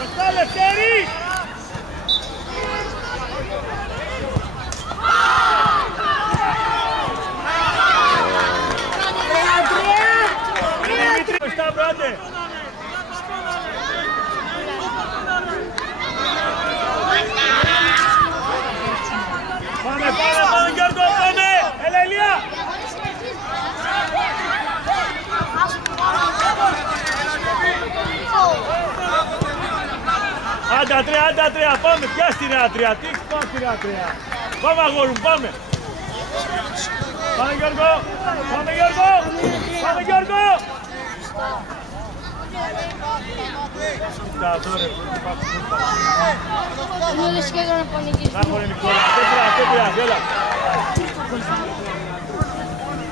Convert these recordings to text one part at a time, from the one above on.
Μπροστά Λευτέρη! Δημήτρη, μπροστά μπρότε! Πάμε Γιώργο, πάμε! Έλα Ηλία! Άντα τρία, πάμε, πιάσ' τη Ρεά 3, τι έχεις πάει στη Ρεά 3. Πάμε αγόρι μου, πάμε. Πάμε Γιώργο, πάμε Γιώργο.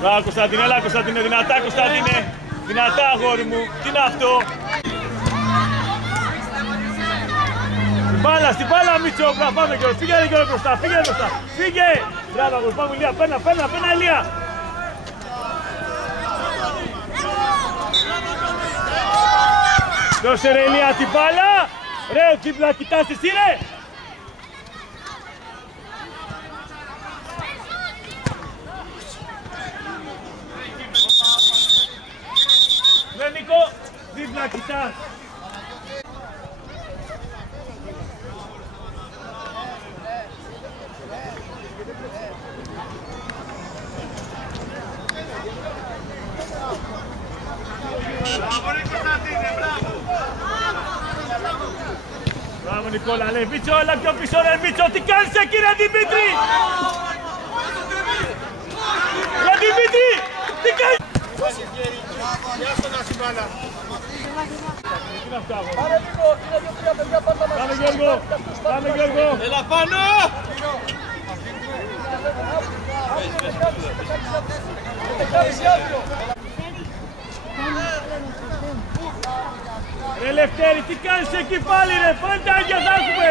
Μπράβο Κωνσταντίνε, έλα Κωνσταντίνε, δυνατά Κωνσταντίνε. Δυνατά αγόρι μου, τι είναι αυτό. Στην μπάλα Μίτσο, πάμε Γιώργο, φύγε Γιώργο μπροστά, φύγε. Μπράβο αγόρι, πάμε Ηλία, παίρνα Ηλία. Δώσε ρε Ηλία την μπάλα. Ρε, δίπλα κοιτάς εσύ ρε. Ρε Νίκο, δίπλα κοιτάς. Μπράβο Νικόλα, λέει Μίτσο, έλα πιο πίσω ρε Μίτσο, τι κάνεις εκεί ρε Δημήτρη! Ρε Δημήτρη, τι κάνεις! Πάμε Γιώργο! Έλα πάνω! Ρε Λευτέρη, τι κάνεις εκεί πάλι ρε, πάλι τα ίδια θα έχουμε!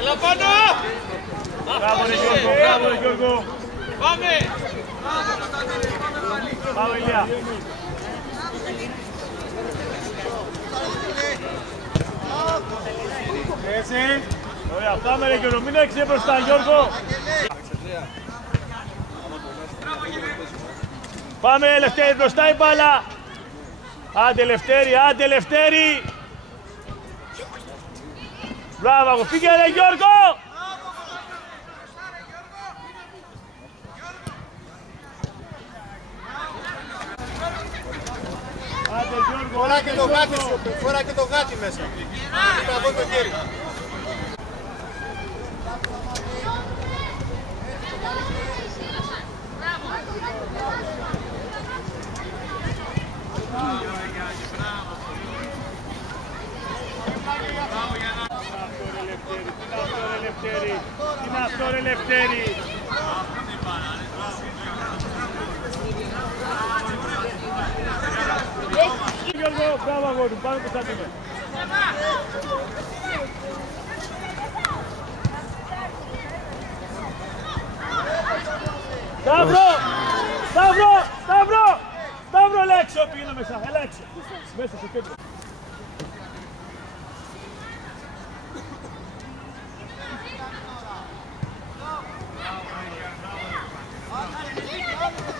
Έλα πάνω! Μπράβο ρε Γιώργο! Πάμε! Πάμε Ηλία! Έτσι! Ωραία, πάμε ρε Γιώργο, μην έξε μπροστά Γιώργο! Πάμε Λευτέρη, μπροστά η μπάλα! Άντε Λευτέρη! Μπράβο, φύγε ρε Γιώργο! Άντε Γιώργο! Φορά και το γάτι μέσα. Κοίτα από το χέρι. Τι είναι αυτό ρε Λευτέρη! Γιώργο, μπράβο αγόρι, πάμε Κωνσταντίνε. Σταύρο, έλα έξω, πήγαινε μέσα, έλα έξω. Μέσα στο κέντρο.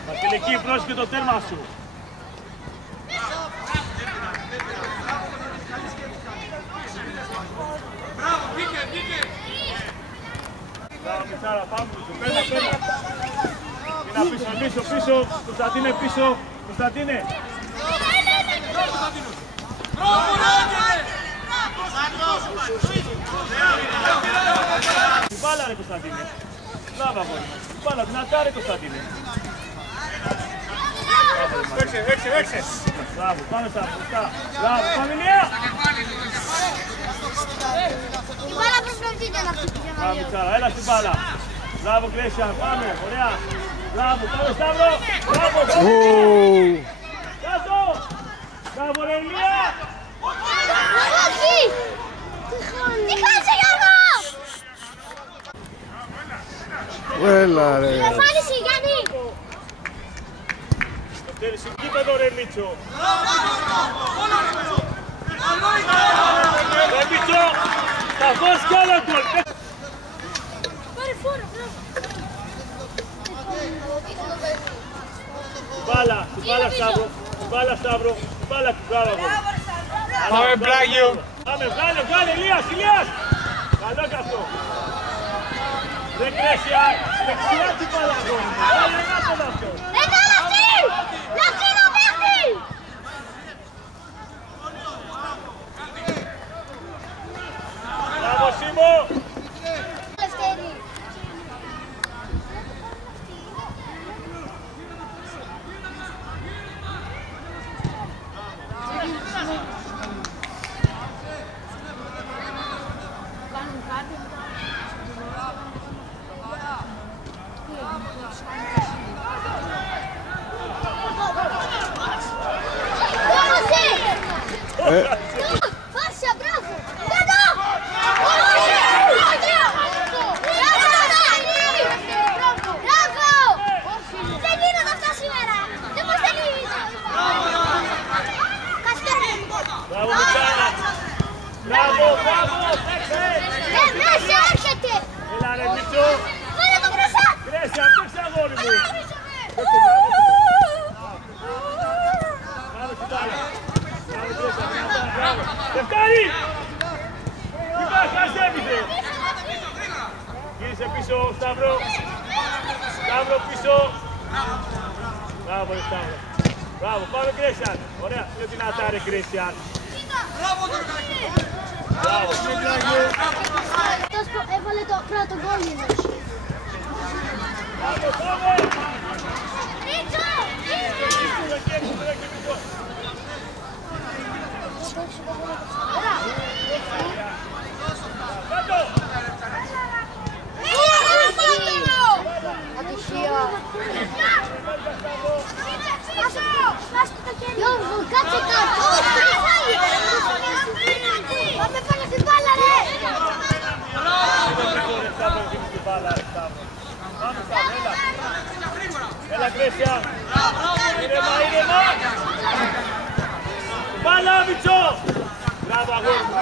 Βασιλική, πρόσεχε το τέρμα σου. Μπράβο, βγήκε! Μπράβο, Μιτσάρα, πάμε, πέρα. Πίσω, Κωνσταντίνε πίσω, Κωνσταντίνε. Μπράβο, Την μπάλα ρε Κωνσταντίνε. Μπράβο, αγόρι. Την μπάλα, δυνατά ρε Κωνσταντίνε. Έξε. Μπράβο, πάμε στα μπροστά. Μπράβο, πάμε Ηλία. Η μπάλα προσπαθείτε να χτυπήσει. Μπράβο, Μιτσάρα, έλα στην μπάλα. Μπράβο, Κρέσια, πάμε, ωραία. Μπράβο, πάμε Σταύρο. Μπράβο, κάτω. Μπράβο, ρε Ηλία. Όχι. Τι κάνεις Γιώργο. Έλα ρε. Εμφάνιση Γιάννη. Γήπεδο ρε Μίτσο. Ρε Μίτσο, θα φας κι άλλα γκολ. Πάρε φόρο, Μπάλα, μπάλα Σταύρο, μπάλα Σταύρο, μπάλα του μπάλα. Πάμε Πλάγιο. Πάμε, βγάλε, Ηλίας. Καλό κι αυτό. Δεν κρέσια, δεξιά την μπάλα αγώνη. Μπάλα ανάποδα αυτό. Λαφτή το παίχτη! Μπράβο Σίμω. Λευτέρη. Φάσα, μπράβο! Μπράβο! Δεν γίνονται αυτά σήμερα! Δεν μας δεν γίνονται! Μπράβο Μιτσάνα. Μπράβο. Μέσα έρχεται! Έλα ρε Μίτσο. Βάλε το μπροστά! Κρέσια, παίξε αγόρι μου. Μπράβο στην μπάλα. Δεν φτάνει! Τι πας, χασέβησε! Γύρισε πίσω, Σταύρο. Σταύρο πίσω. Μπράβο, ρε Σταύρο. Μπράβο, πάμε Κρέσιαν. Ωραία, πιο δυνατά ρε Κρέσιαν. Μπράβο. Έβαλε το πρώτο γκολ. Πάμε! Ρίτσο! Γιώργο, κάτσε κάτω! Πάμε πάνω στην μπάλα ρε! Έλα Κρέσια! Ήρεμα! Μπάλα Μιτσό! Μπράβο αγόρι μου!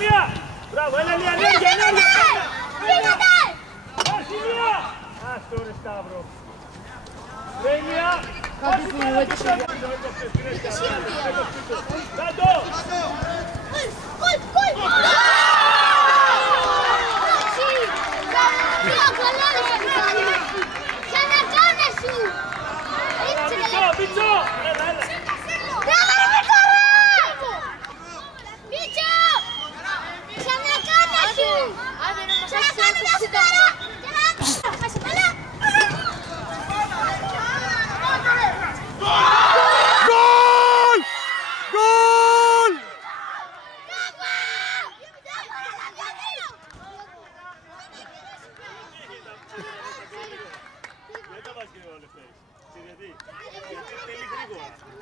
Μία! Μπράβο, έλα Λία! Άσι Λία! Άστο ρε Σταύρο! Ρε Λία! Κάτω! Μιτσό!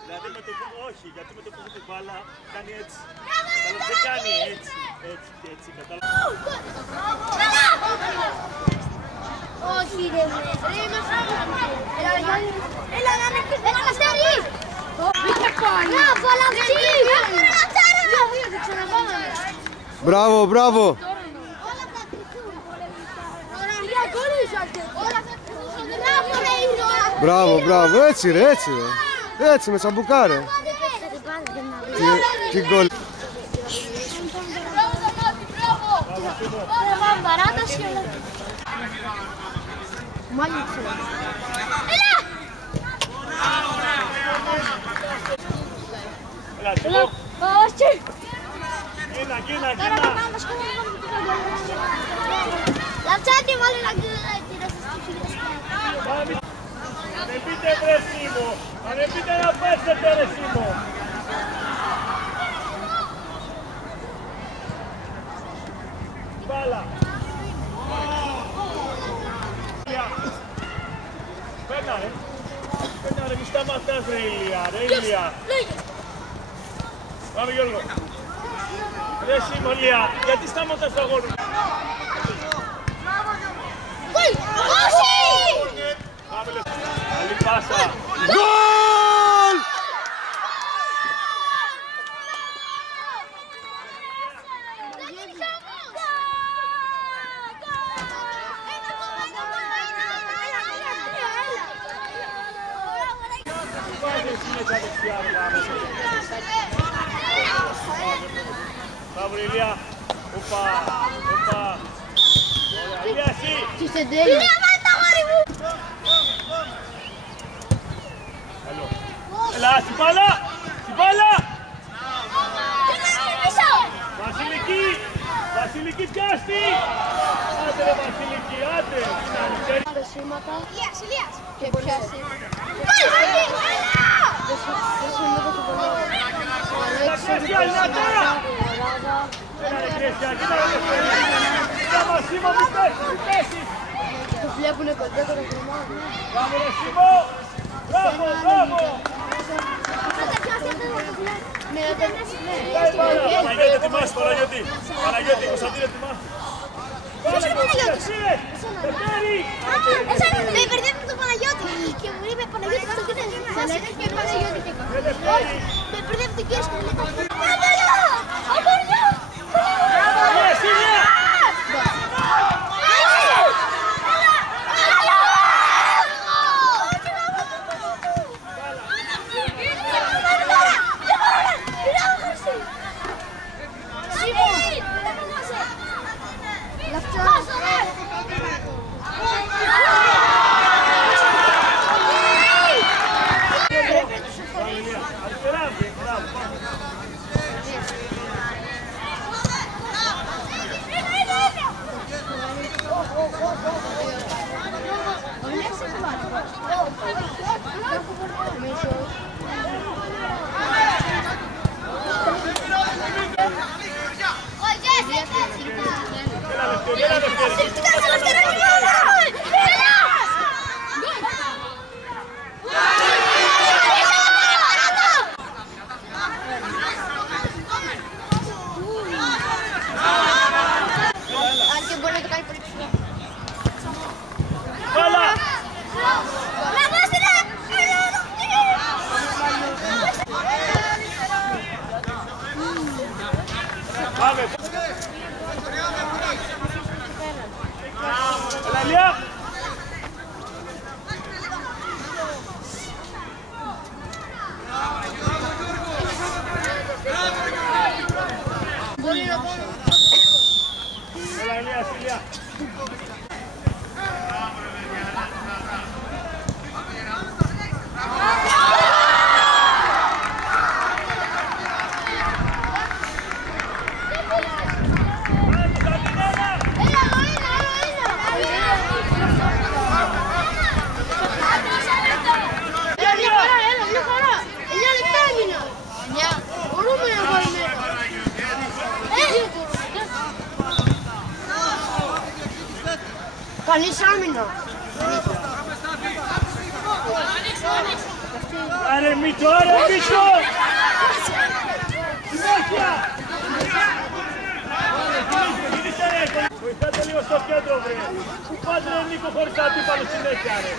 Δηλαδή με το που όχι, γιατί με το που την μπάλα κάνει έτσι. Αλλά δεν κάνει έτσι, Όχι ρε μου, έλα να ανακοίσεις, έλα Καστέρι! Μπράβο, Λαφτή! Μπράβο! Μπράβο, έτσι ρε. Έτσι με τσαμπουκάρε. Τι γκολ. Παράταση όλα. Μάλιστα. Έλα! Όχι! Γίνα! Λαψάτη βάλει να τυρώσεις στη φίλη. Αν πείτε ρε Σίμω! Αν πείτε να πέσετε ρε Σίμω! Μπάλα! Πένα ρε, μη σταματάς ρε Ηλία! Πάμε Γιώργο! Ρε Σίμω Ηλία, γιατί σταματάς το αγόρι? Όχι! Καλή πάσα! Γκολ! Μπράβο Ηλία. Οπα. Ωραία, Ηλία εσύ. Τι σε τέλει. Ηλία βάλε τα γόρι μου. Έλα, στην μπάλα. Βασιλική πιάστη. Άντε ρε Βασιλική, άντε. Τα σήματα. Ηλίας. Και πιάσει. Δεν σημαίνει το πολύ. Κρέσια, Ινατά! Έλα ρε Κρέσια, κοίτα ρε Κρέσια. Κοίτα μας, Σίμω, μη πέσεις. Το βλέπουνε κοντά τώρα κρυμάδι. Μπράβο ρε Σίμω. Μπράβο. Ναι, Παναγιώτη, ετοιμάσου, Παναγιώτη, Κωνσταντίνε, ετοιμάσου. Ποιος είναι ο Παναγιώτης? Δευτέρη! Εσένα με μπερδεύει με τον Παναγιώτη και μου είπε Παναγιώτη Κωνσταντίνε. θα λέγεις και Παναγιώτη και Όχι, με μπερδεύει την κύριο μου. Κανείς άμυνα. Άρε Μίτσο! Συνέχεια! Βοηθάτε λίγο στο κέντρο, βρε. Πού πάτε ρε Νίκο χωρίς αντίπαλο συνέχεια, ρε.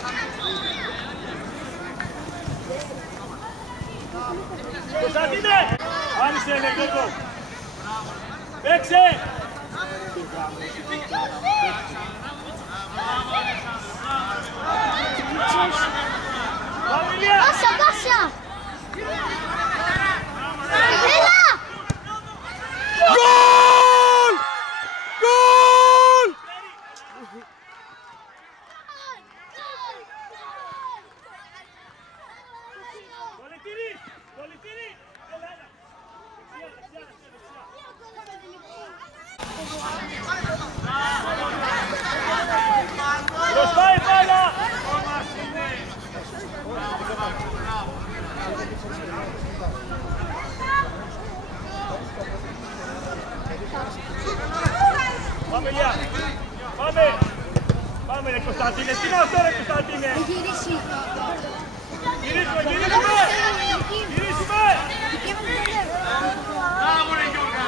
Κωνσταντίνε! Άνοιξε, ρε Νίκο. Παίξε! Πάσα! Έλα! Γκολ! Γκολ! Κολυτήρι! Έλα! Μπροστά η μπάλα! Πάμε Λιά! Πάμε ρε Κωνσταντίνε! Τι είναι αυτό ρε Κωνσταντίνε! Γυρίσουμε! Μπράβο ρε Γιώργα!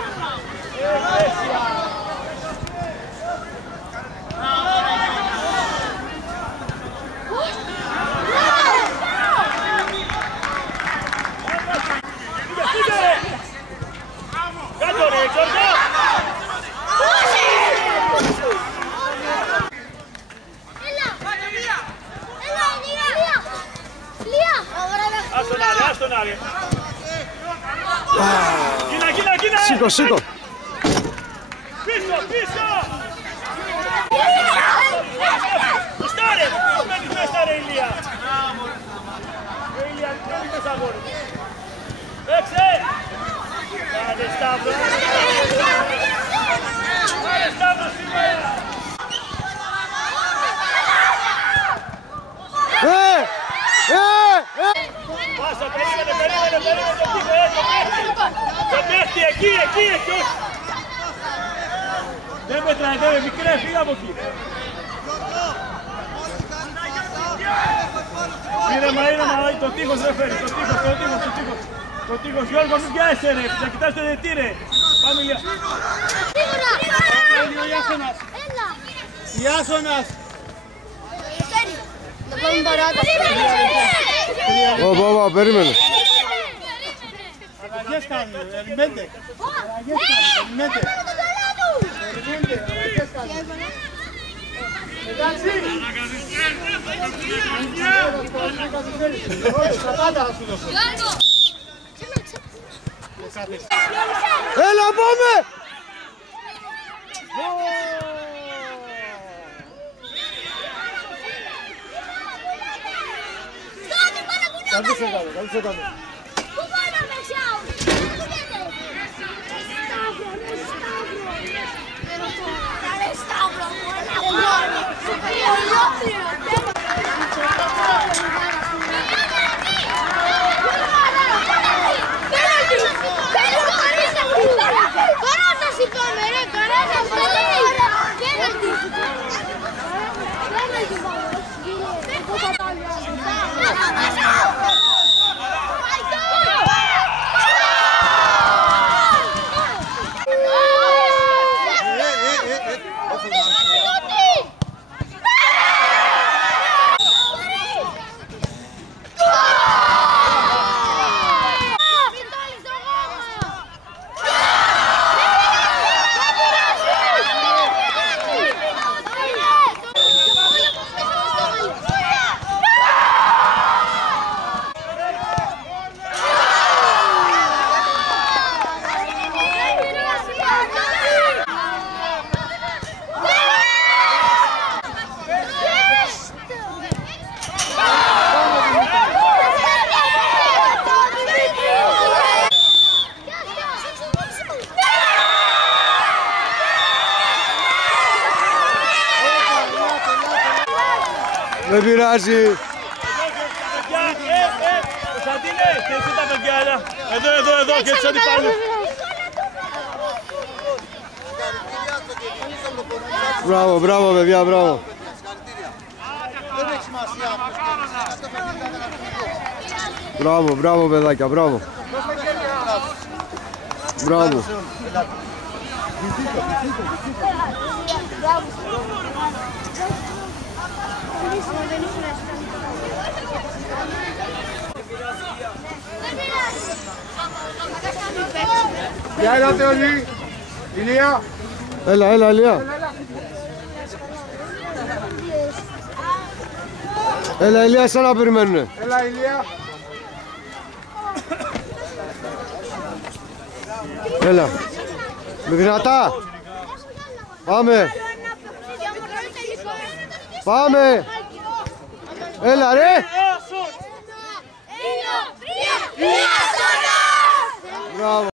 Κάτω ρε Γιώργα! Άστον άρε! Σήκω, σήκω. Πίσω, πίσω! Στάρε! Μένεις μέσα ρε Ηλία! Ηλία, μένεις μέσα αγόρι. Έξε! Κάνε Σταύρο! Κάνε Σταύρο σήμερα! Πάσα, περίμενε το τείχο, το παίχτη, εκεί, όχι! Δεν μετράει, δεν μικρέ, φύγα από εκεί. Ήρεμα, το τείχος δεν φέρει, το τείχος, Γιώργο, μην πιάσεις ρε, θα κοιτάς το δετή ρε. Πάμε για... Ιάσονας! Ωπα, περίμενε. Αλλαγές κάνουν, περιμένετε. Εντάξει. Σταμάτα να σου δώσω. Έλα, πάμε! Καλή σε κάνω. Πού πάει να μεσάω! Σταύρο, Δεν πειράζει. Κωνσταντίνε, και εσύ τα παιδιά, έλα. Εδώ και τους αντιπάλους. Μπράβο, παιδιά, μπράβο. Δεν έχει σημασία. Μπράβο, παιδάκια, μπράβο. Μπράβο. Γεια είδατε όλοι. Ηλία. Έλα, Ηλία. Έλα, Ηλία, σαν να περιμένουνε. Έλα, Ηλία. Έλα. Με δυνατά. Πάμε. Έλα, ρε. Μπράβο.